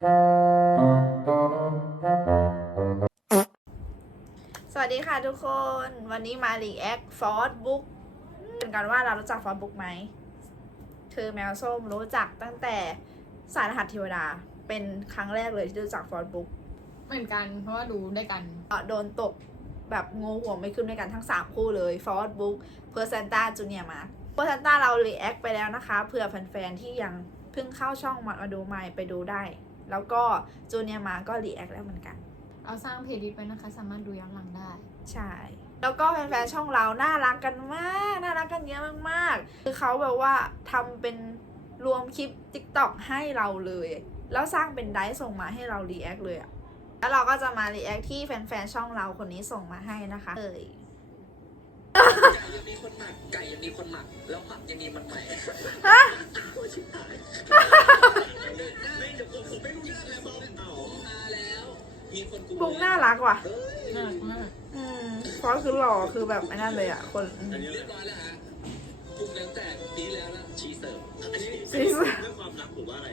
สวัสดีค่ะทุกคน วันนี้มารีแอคฟอร์ดบุ๊กเป็นกันว่าเรารู้จักฟอร์ดบุ๊กไหมเธอแมวส้มรู้จักตั้งแต่สายรหัสเทวดา เป็นครั้งแรกเลยที่รู้จักฟอร์ดบุ๊กเหมือนกันเพราะว่าดูด้วยกันโดนตกแบบงูหัวไม่ขึ้นด้วยกันทั้ง 3 คู่เลยฟอร์ดบุ๊กเพอร์เซนต้าจูเนียมาเพอร์เซนต้าเรารีแอคไปแล้วนะคะเผื่อแฟนๆที่ยังเพิ่งเข้าช่องมามาดูใหม่ไปดูได้ แล้วก็จูเนียมาก็รีแอคแล้วเหมือนกันเอาสร้างเพลย์ลิสต์ไว้นะคะ สามารถดูย้อนหลังได้ ใช่ แล้วก็แฟนๆช่องเราน่ารักกันมาก น่ารักกันเยอะมากๆ คือเขาแบบว่าทำเป็นรวมคลิป t ิ k t o k ให้เราเลย แล้วสร้างเป็นไดร์ส่งมาให้เรารีแอคเลยอะแล้วเราก็จะมารีแอคที่แฟนๆช่องเราคนนี้ส่งมาให้นะคะเอ่ยไก่ ยังมีคนหมัก ไก่ยังมีคนหมัก แล้วหมักยังมีมันใหม่ฮะโอ้ยชิบหายไม่เดี๋ยวผมผมไม่รู้เรื่องแล้วบอกเอามาแล้ว มีคนกูบุ้งน่ารักว่ะเฮ้ยน่ารักมากอืมฟอสคือหล่อคือแบบไอ้นั่นเลยอะคนอืมอันนี้เรียบร้อยแล้วฮะปรุงแล้วแต่ปีแล้วนะชีเสิร์ฟอันนี้ซีซั่นเรื่องความรักหรือว่าอะไร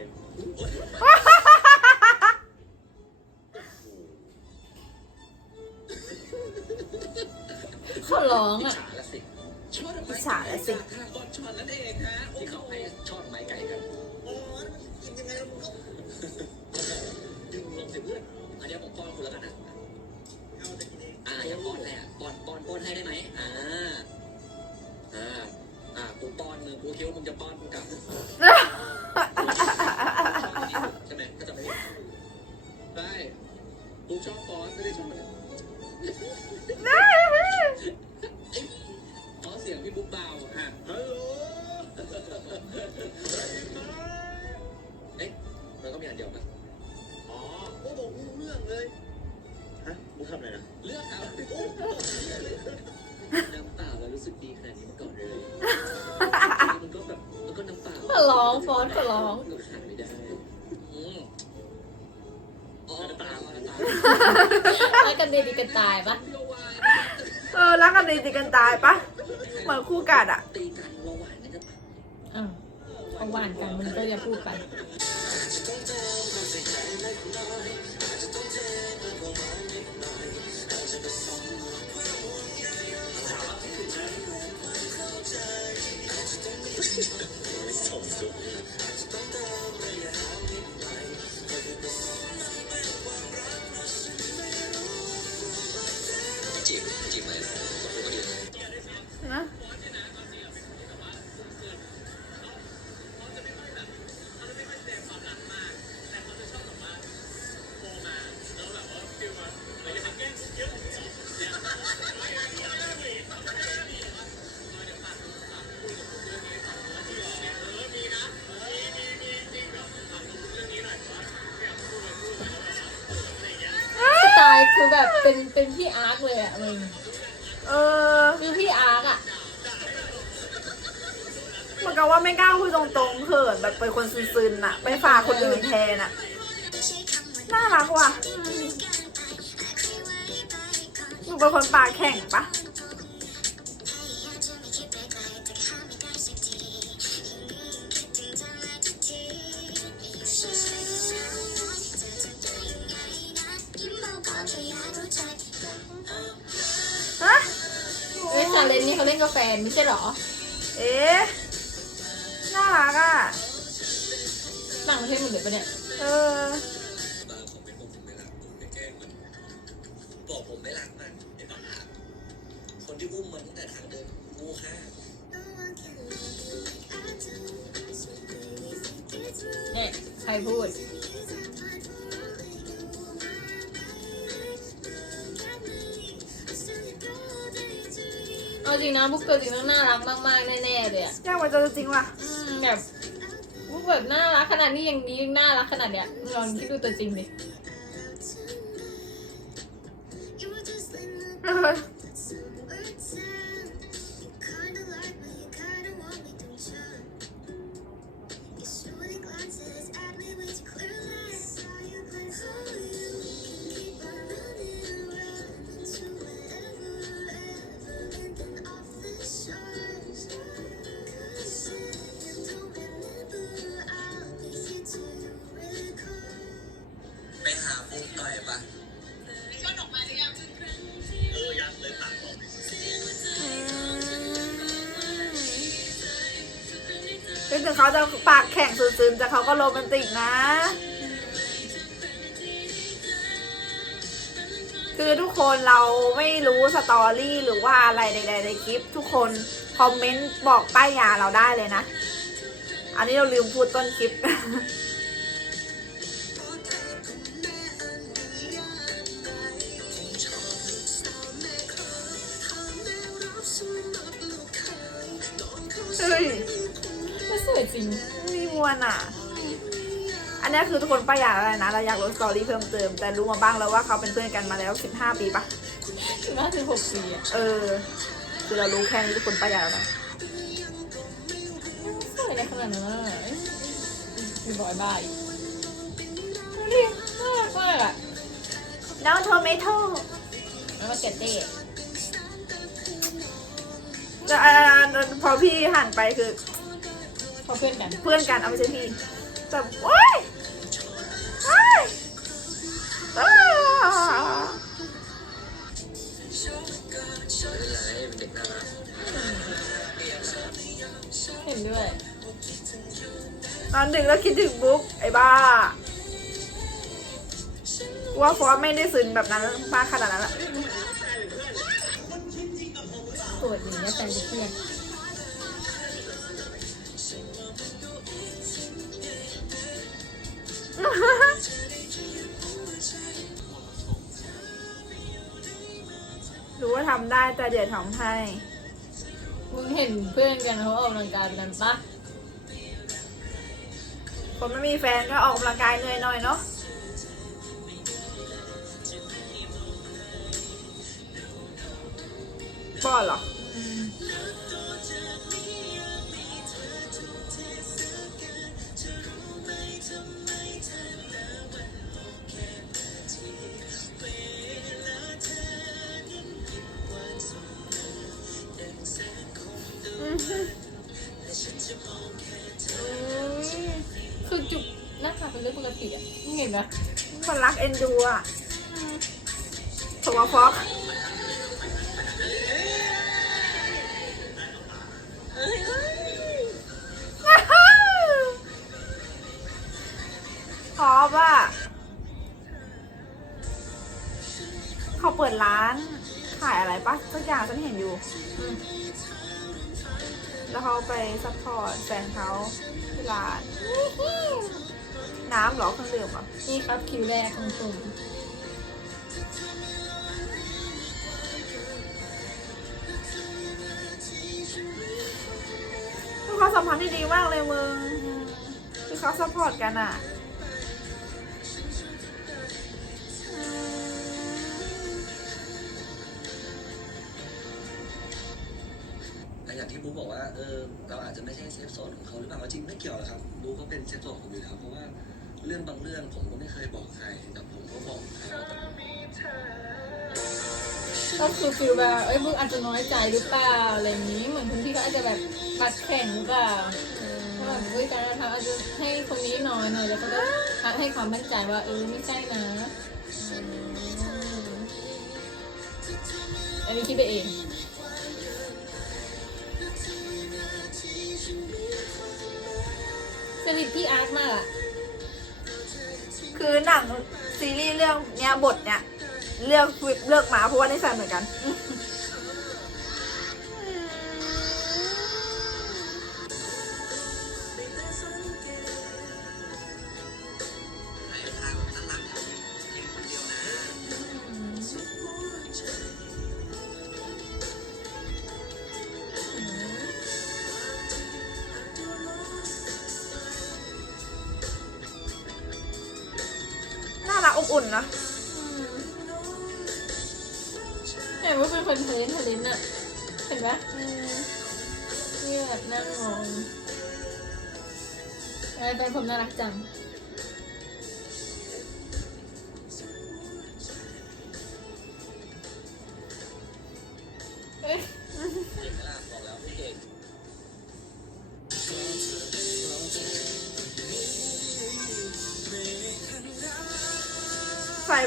ขอร้องอิจอะฉาละ สิช่อดอกไม้อิจฉาละสิจากทางบอลชอนนั่นเองฮะที่เขาให้ช่อดอกไม้ไก่กันโอ้ยมันกินยังไงแล้วมึงก็ดึงลงสิเพื่อนอันเนี้ยผมป้อนคุณแล้วกันนะเอาแต่กินเองอ่าอย่าป้อนแหละป้อนป้อนป้อนให้ได้ไหมอ่าอ่าอ่ากูป้อนมึงกูคิดว่ามึงจะป้อนกูกลับ เอาหวานกันมันก็จะพูดไปสมสุข คือแบบเป็นเป็นพี่อาร์คเลยอะมึงเออ คือพี่อาร์คอะเหมือนกับว่าไม่กล้าพูดตรงๆเขินแบบเป็นคนซึนๆอะไปฝากคนอื่นแทนอะน่ารักว่ะอืมหนูเป็นคนปากแข็งปะ นี่เขาเล่นกับแฟนไม่ใช่เหรอ เอ๊ะ น่ารักอะ ต่างประเทศหมดเลยปะเนี่ย เออบางคอมเมนต์ผมผมไม่รักผมไม่แกล้งมันบอกผมไม่รักมันไอ้บ้าคนที่อุ้มมันตั้งแต่ทางเดินงูฆ่า เนี่ย ใครพูด ริงนะบุ๊กตัวจริงต้องน่ารักมากๆแน่ๆเลยอะยากกว่าเจอจริงว่ะอืมแบบบุ๊กแบบน่ารักขนาดนี้ยังนี้ยังน่ารักขนาดเนี้ยลองคิดดูตัวจริงดิ เขาจะปากแข็งซึมๆแต่เขาก็โรแมนติกนะ คือทุกคนเราไม่รู้สตอรี่หรือว่าอะไรใดๆในคลิป ทุกคนคอมเมนต์บอกป้ายยาเราได้เลยนะ อันนี้เราลืมพูดต้นคลิป สวยจริง มีมวนอะ อันนี้คือทุกคนป้ายยาอะไรนะ เราอยากรู้สตอรี่เพิ่มเติม แต่รู้มาบ้างแล้วว่าเขาเป็นเพื่อนกันมาแล้ว 15 ปีปะถึงห้าสิบหกปีอะเออ คือเรารู้แค่นี้ทุกคนป้ายยาแล้วนะสวยในขนาดนั้นอะมีบอยบายนี่น่ารักมากอะน้องโทเมโต้แล้วมาเก็ตเต้แล้วอ่าพอพี่หันไปคือ เขาเพื่อนกันเพื่อนกันเอาไม่ใช่พี่แต่โอ๊ยโอ๊ยอ้าไม่เป็นไรเป็นเด็กน่ารักเห็นด้วยตอนดึกแล้วคิดถึงบุ๊กไอ้บ้า ว่าฟอสไม่ได้ซึนแบบนั้นมากขนาดนั้นอะสวยอย่างนี้ยใจจะเพื่อน รู้ว่าทำได้แต่เดี๋ยวทำให้ มึงเห็นเพื่อนกันเขาออกกำลังกายกันปะคนไม่มีแฟนก็ออกกำลังกายเหนื่อยหน่อยเนาะป้อนเหรอ คือจุกหน้าตาเป็นเรื่องปกติอะมึงเห็นปะคนรักเอ็นดูอะโทรฟอกพอป่ะเขาเปิดร้าน ขายอะไรปะสักอย่างฉันเห็นอยู่อ ไปซัพพอร์ตแฟนเขาที่ร้าน น้ำเหรอเครื่องดื่มเหรอนี่ครับคิวแรกของผมคือเขาสัมพันธ์ที่ดีมากเลยมึง คือเขาซัพพอร์ตกันอะ บุ๊กบอกว่าเออเราอาจจะไม่ใช่เซฟโซนของเขาหรือเปล่าจริงไม่เกี่ยวหรอกครับบุ๊กก็เป็นเซฟโซนของผมอยู่แล้วเพราะว่าเรื่องบางเรื่องผมก็ไม่เคยบอกใครแต่ผมก็บอกเขาก็คือฟิลแบบเอ้ยมึงอาจจะน้อยใจหรือเปล่าอะไรอย่างนี้ เหมือนคุณพี่เขาอาจจะแบบปัดแข่งหรือเปล่าถ้าแบบเฮ้ยการกระทำอาจจะให้คนนี้น้อยหน่อยแล้วก็ให้ความมั่นใจว่าเออไม่ใช่นะอันนี้คิดไปเอง สนิทพี่อาร์ตมากอะคือหนังซีรีส์เรื่องเนี้ยบทเนี้ยเลือกเลือกมาเพราะว่านิสัยเหมือนกัน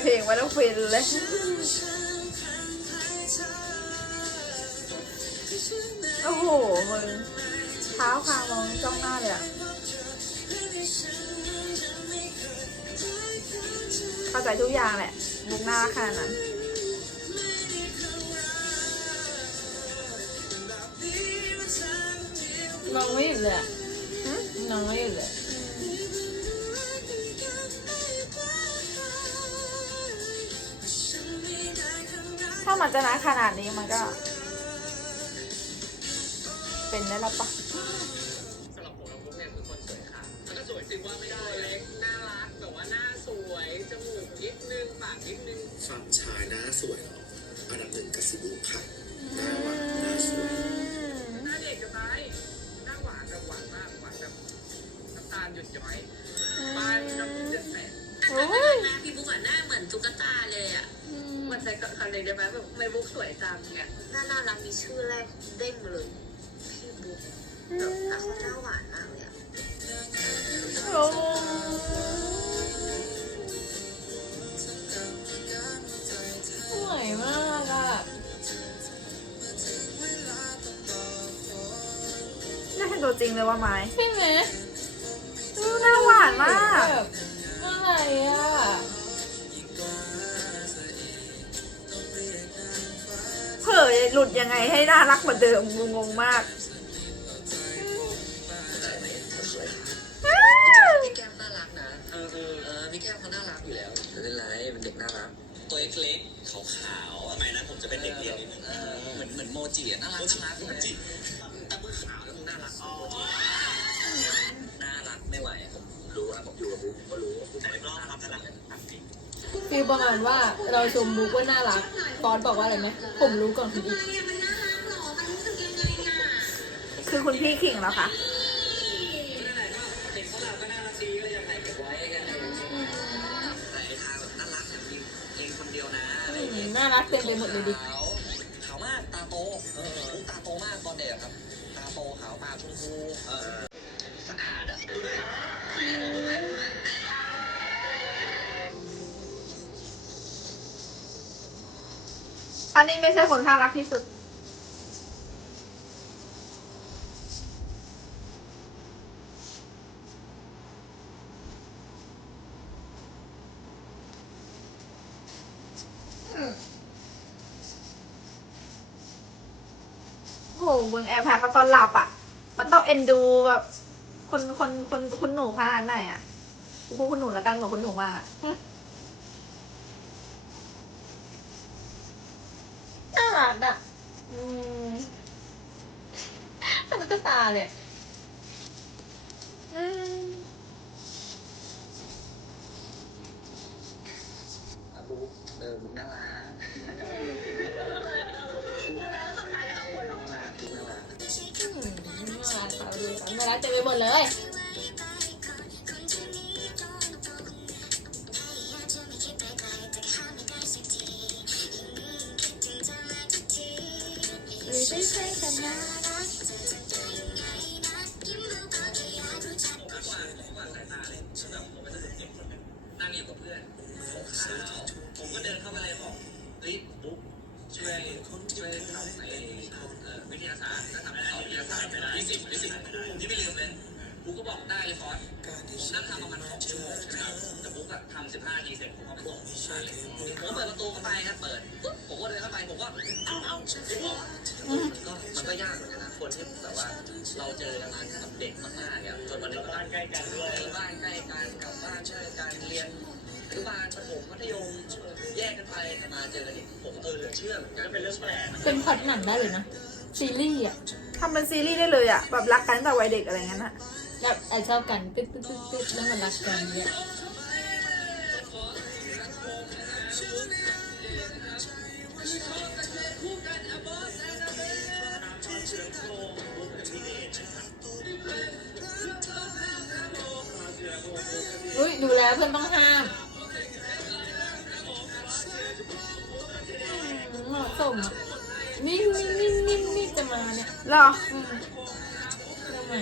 เพลงไว้แล้วฟินเลยโอ้โหมึงเท้าคางมองจ้องหน้าเลยอะเข้าใจทุกอย่างแหละมุกหน้าขนาดนั้นน้องไม่หยุดเลย ถ้ามันจะนะขนาดนี้มันก็ เป็นได้แล้วปะสำหรับผมแล้วพวกเนี่ยคือคนสวยค่ะแล้วก็สวยจริงว่าไม่ได้เล็กน่ารักแบบว่าหน้าสวยจมูกนิดนึงปากนิดนึงฝั่งชายหน้าสวยเหรออันดับหนึ่งกสิบุค่ะหน้าหวานหน้าสวยหน้าเด็กจะตายหน้าหวานแบบหวานมากหวานแบบน้ำตาลหยดย้อยปลายน้ำเจ็ดแสนโอ้ยนะพี่บุ๊กอะหน้าเหมือนตุ๊กตาเลยอะ มันใช้คำหนึ่งได้ไหมแบบไม่บุ๊กสวยจังเนี่ยหน้าน่ารักมีชื่อแรกเด้งมาเลย พี่บุ๊กแบบหน้าเขาหน้าหวานมากเลยอะโอ้ยสวยมากอะน่าเห็นตัวจริงเลยว่าไม้ใช่ไหมดูหน้าหวานมาก แบบอะไรอะ ยหลุดยังไงให้น่ารักเหมือนเดิมกูงงมากพี่แก้มน่ารักนะเออเออเออพี่แก้มเขาน่ารักอยู่แล้วไม่เป็นไรเป็นเด็กน่ารักตัวเล็กๆขาวๆสมัยนั้นผมจะเป็นเด็กเรียนนิดนึงเหมือนเหมือนโมจิอะน่ารักน่ารักโมจิแต่มือขาวแล้วมึงน่ารักอ๋อน่ารักไม่ไหวผมรู้ว่าผมอยู่กับบุ๊กผมก็รู้ว่าบุ๊กแต่รอบความน่ารักเนี่ยทำจริง ฟีลประมาณว่าเราชมบุ๊กว่าน่ารักฟอนบอกว่าอะไรไหมผมรู้ก่อนคนอื่นคือคุณพี่ขิงแล้วค่ะเด็กของเราก็น่ารักดีก็เลยอยากถ่ายเก็บไว้กันแต่ไอ้ทางแบบน่ารักเนี่ยมีเองคนเดียวนะอะไรอย่างเงี้ยน่ารักเต็มไปหมดเลยดิ ขาวขาวมากตาโตเออบุ๊กตาโตมากตอนเด็กอะครับ ตาโตขาวตาชมพูเออสะอาดอะ อันนี้ไม่ใช่คนน่ารักที่สุดโหมึงแอบแพ้มาตอนหลับอะ มันต้องเอ็นดูแบบคนคนคนคุณหนูขนาดไหนอะกูคุณหนูแล้วกันบอกคุณหนูมากอะน่ารักอะ อืม เป็น ตุ๊กตาเลยอืมอะบุ๊กเออบุ๊กน่ารักน่ารักบุ๊กน่ารักอืมน่ารักค่ะดูก่อนน่ารักเต็มไปหมดเลยหรือได้ใช่กันน นั่งอยู่กับเพื่อนผมขาวผมก็เดินเข้าไปเลยบอกเฮ้ยบุ๊กช่วยช่วยทำไอ้วิทยาศาสตร์ถ้าทำสอบวิทยาศาสตร์ฟิสิกส์ฟิสิกส์ผมที่ไม่ลืมเลยบุ๊กก็บอกได้เลยฟอสผมนั่งทำประมาณสองชั่วโมงใช่ไหมครับแต่บุ๊กอะทำสิบห้านาทีเสร็จผมก็ไปบอกใช่ผมเปิดประตูเข้าไปครับเปิดปุ๊บผมก็เดินเข้าไปผมก็เอ้าเอ้ามันก็มันก็ยากเหมือนกันนะ คนที่แบบว่าเราเจอกันมากับเด็กมากๆเนี่ยจนวันหนึงก็บ้านใกล้กันด้วยบ้านใกล้กันกลับบ้านใกล้กันเรียนอนุบาลประถมมัธยมแยกกันไปแต่มาเจอกันอีกผมเออเหลือเชื่อเหมือนกันเป็นเรื่องแปลก เป็นพล็อดหนังได้เลยนะ ซีรีส์อะทำเป็นซีรีส์ได้เลยอะ แบบรักกันตั้งแต่วัยเด็กอะไรเงี้ยนะแบบไอชอบกันตึ๊ดตึ๊ดตึ๊ดตึ๊ดแล้วมันรักกันเนี่ย อุ้ยดูแลเพื่อนต้องห้ามอืมเหมาะสมอะนิ่มนิ่มนิ่มนิ่มนิ่มจะมาเนี่ยเหรออืมทำไม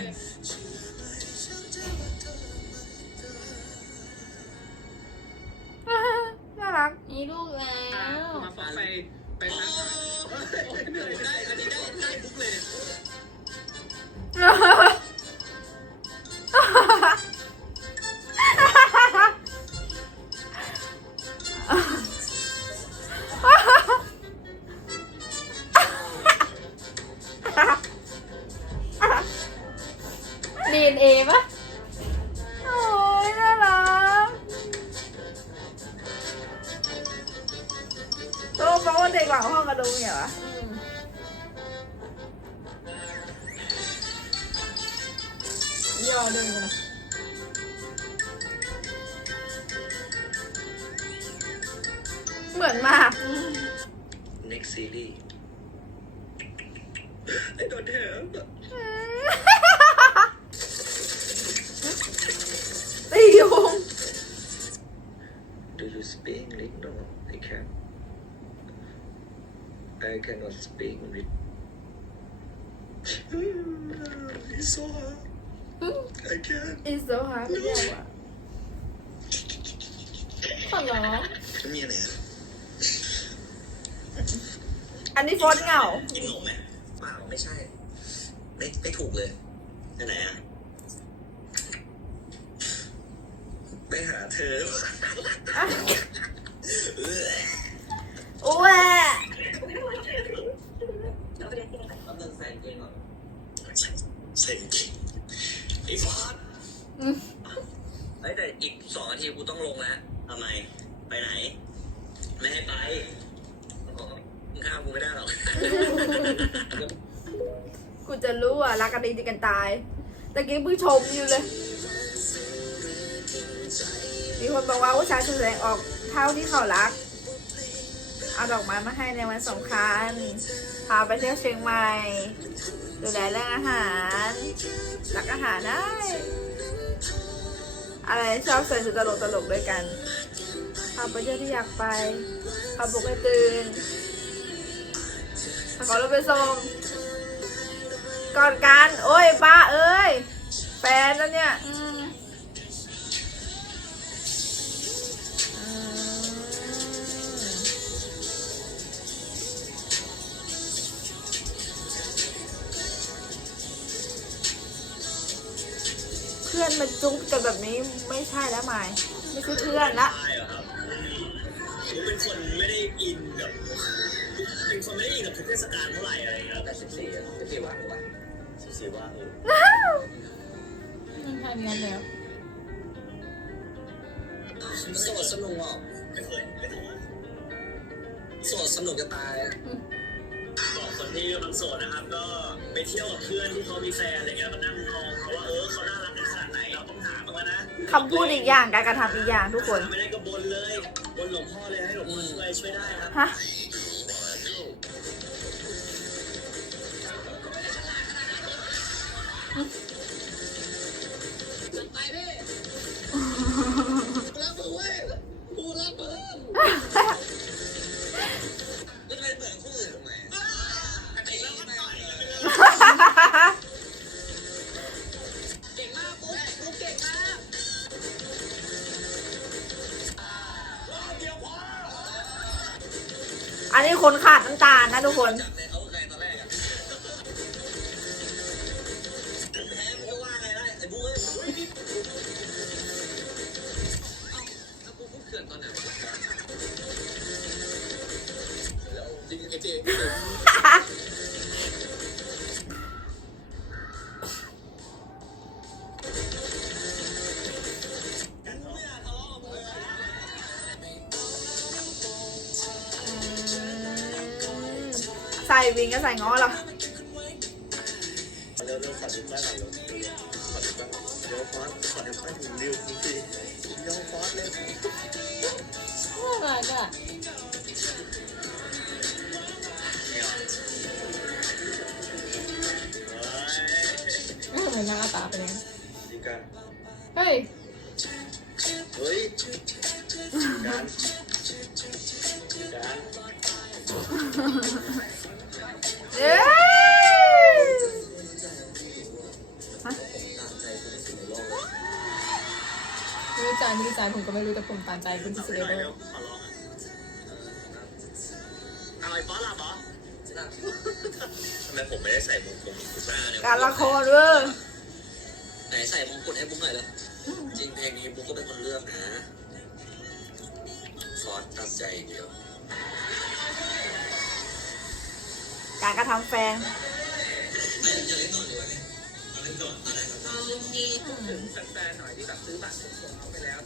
น่ามีลูกแล้วมา ดีเอ็นเอปะโอ้ยน่ารักตัวเพราะว่าเด็กหลังห้องกระดุมเหรอ อืมยนะเหมือนมาก next series ไอ้ตัวแถม ตียุง Do you speak English? No, I can't. I cannot speak English. It's so hard. I can't. อีโซฮาร์ดเรียกว่าขอร้องมีอะไรอะอันนี้โฟนเหงา กินหนมไหมเปล่าไม่ใช่ ไม่ไม่ถูกเลยอันไหนอะไปหาเธอโอ้ย แล้วเดินแฟนเองเหรอใส่จริงไอ้ฟอส อืม เฮ้ยแต่อีกสองนาทีกูต้องลงแล้วทำไม ไปไหน ไม่ให้ไปอ๋อมึงข้ามกูไม่ได้หรอก กูจะรู้อะ รักกันดีดีกันตาย ตะกี้เพิ่งชมอยู่เลย มีคนบอกว่าผู้ชายแสดงออกเท่าที่เขารัก เอาดอกไม้มาให้ในวันสำคัญ พาไปเที่ยวเชียงใหม่ ดูแลเรื่องอาหารรักอาหารได้ อะไรชอบใส่ชุดตลกตลกด้วยกันพาไปเที่ยวที่อยากไปพาบุกให้ตื่นขอราไปส่ง ก่อนกัน โอ้ยป้าเอ้ย แฟนแล้วเนี่ยอืมอืม เพื่อนมาจุ๊บกันแบบนี้ไม่ใช่แล้วไหมายไม่ใช่เพื่อนละใช่เหรอครับผมเป็นคนไม่ได้อินกับ เป็นคนไม่ได้อินกับทุกเทศกาลเท่าไหร่อะไรเงี้ยแต่สิบสี่สิบสี่ว่างหรื อวะสิบสี่ว่างเอออืมใช่มีกันแล้วโสดสนุกอะไม่เคยไม่เคยโสดสนุกจะตายบอกคนที่กำลังโสดนะครับ ก็ไปเที่ยวกับเพื่อนที่เขามีแฟนอะไรเงี้ยมานั่งมองเขาว่าเออเขาน่ารักกันขนาดไหนเราต้องหาบ้างแล้วนะคำพูดอีกอย่างการกระทำอีกอย่างทุกคน ไม่ได้ก็บนเลยบนหลวงพ่อเลยให้หลวงพ่อช่วยช่วยได้ครับ เว้ยกูรักมึงแล้วจะไปเปิดคู่อื่นทำไมไอ้แล้วก็ต่อยเก่งมากปุ๊บปุ๊บเก่งมากรอบเดียวพออันนี้คนขาดน้ำตาลนะทุกคน จับ น่ารักอะไม่เหมือนหน้าตาเป็นยังดีกันเฮ้ย เฮ้ยการการเอ้ยตามใจคนที่สุดในโลกไม่รู้ใจไม่รู้ใจผมก็ไม่รู้แต่ผมตามใจคุณที่สุดในโลก การกระทำแฟนแฟนๆหน่อยที่แบบซื้อบัตรส่งเขาไปแล้ว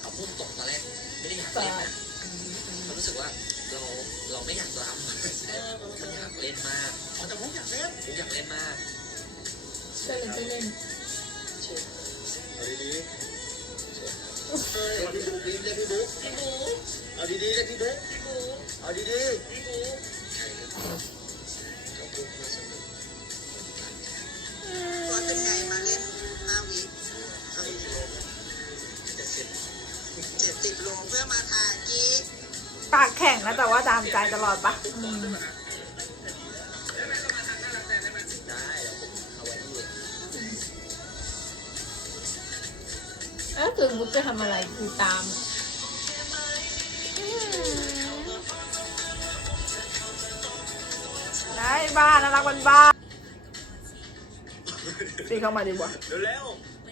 เอาพุ่มตกตอนแรกไม่ได้อยากเล่นนะมันรู้สึกว่าเราเราไม่อยากรับมันอยากเล่นมากอ๋อแต่บุ๊กอยากเล่นบุ๊กอยากเล่นมากเล่นเล่นเล่น พี่บุ๊กเรียกพี่บุ๊กพี่บุ๊กเอาดีๆเรียกพี่บุ๊กพี่บุ๊กเอาดีๆพี่บุ๊กว่าเป็นไงมาเล่นห้าวิเอาดีเจ็ดสิบเจ็ดสิบโลเพื่อมาทากี้ปากแข็งนะแต่ว่าตามใจตลอดปะอืม แล้วคือมุกจะทำอะไรคือตามได้บ้าน่ารักมันบ้าตีเข้ามาดีกว่าเร็ว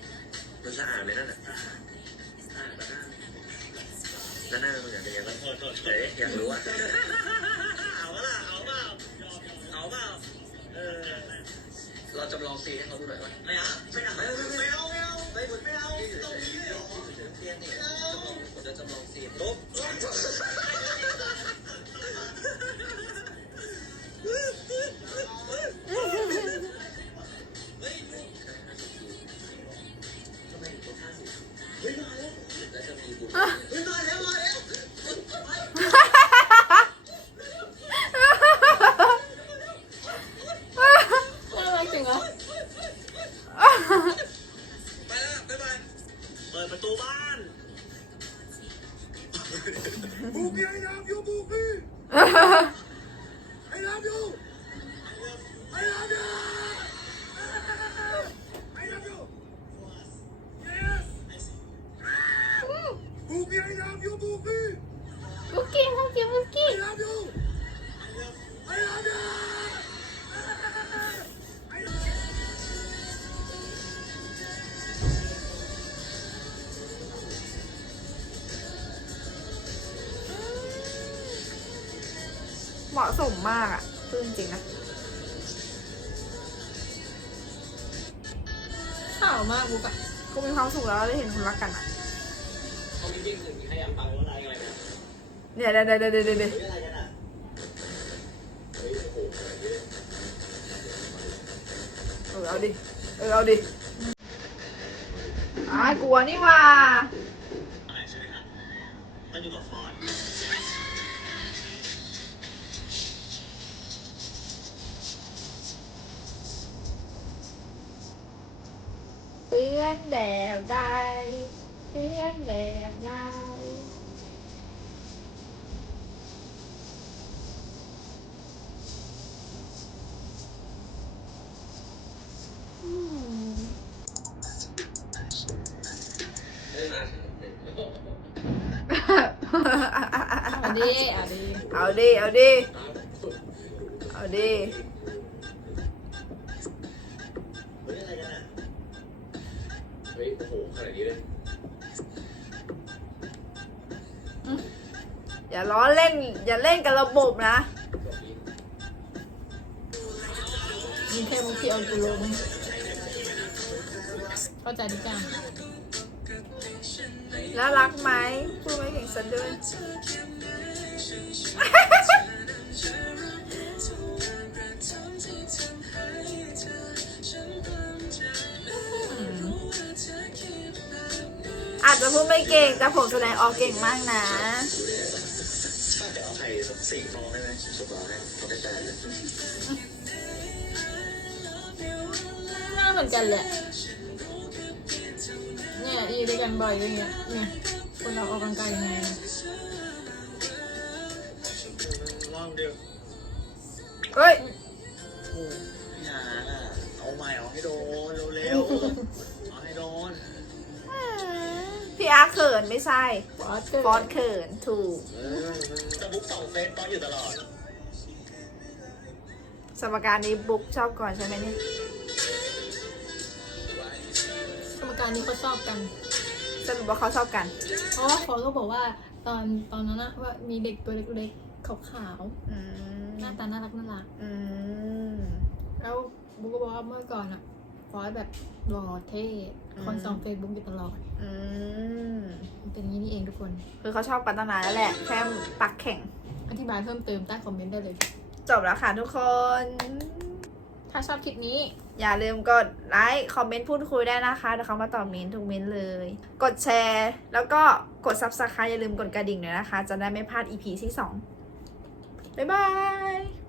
ๆมันสะอาดไหมนั่นน่ะแล้วหน้ามันอยากเป็นยังไงบ้างเฮ้ยอยากรู้อะเอาเปล่าเอาเปล่าเอาเปล่าเออเราจำลองซีนให้เขาดูหน่อยไหมไม่เอาไม่เอาไม่เอาไม่เอา Woo! สมมากอะพูดจริงๆนะข่าวมากบุกอะกูมีความสุขแล้วได้เห็นคนรักกันอะเขามีเรื่องอื่นมีใครอยากฟังว่าอะไรอะไรนะเนี่ยเดี๋ยวเดี๋ยวเดี๋ยวเดี๋ยวเดี๋ยวเฮ้ยอะไรกันอะเฮ้ยโอ้โหอะไรเนี่ยเออเอาดิ เออเอาดิอ้ายกลัวนี่หว่า เพื่อนแดวได้เพื่อนแดว อย่าเล่นกับระบบนะมีแค่บุกกี้เอากูลงเข้าใจทุกอย่างแล้วรักไหมพูดไม่เก่งสันด้วยอาจจะพูดไม่เก่ง แต่ผมแสดงออกเก่งมากนะ กันแหละ เนี่ยอีด้วยกันบ่อยอย่างเงี้ยเนี่ยคนเราออกกำลังกายยังไงลองเดียวเฮ้ยโอ้ยอย่าเอาใหม่เอาให้โดนเร็วๆเอาให้โดนพี่พี่อาร์เขินไม่ใช่ฟอสเกิฟอนเขินถูกจะบุ๊กส่องเฟซตอนอยู่ตลอด สมการนี้บุ๊กชอบก่อนใช่ไหมเนี่ย การนี้เขาชอบกันสรุปว่าเขาชอบกัน เพราะว่าฟอสก็บอกว่าตอนตอนนั้นอะว่ามีเด็กตัวเล็กๆขาวอืมๆหน้าตาน่ารักน่ารักอืม แล้วบุ๊กก็บอกว่าเมื่อก่อนอะฟอสแบบหล่อเท่คนอืม ส่องเฟซบุ๊กอยู่ตลอดอืม มันเป็นอย่างนี้นี่เองทุกคน คือเขาชอบกันตั้งนานแล้วแหละ แค่ปักแข่ง อธิบายเพิ่มเติมใต้คอมเมนต์ได้เลย จบแล้วค่ะทุกคน ถ้าชอบคลิปนี้ อย่าลืมกดไลค์คอมเมนต์พูดคุยได้นะคะเดี๋ยวเขามาตอบเมนทุกเมนเลย กดแชร์ แล้วก็กด subscribe อย่าลืมกดกระดิ่งด้วยนะคะ จะได้ไม่พลาด EP ที่ 2 บ๊ายบาย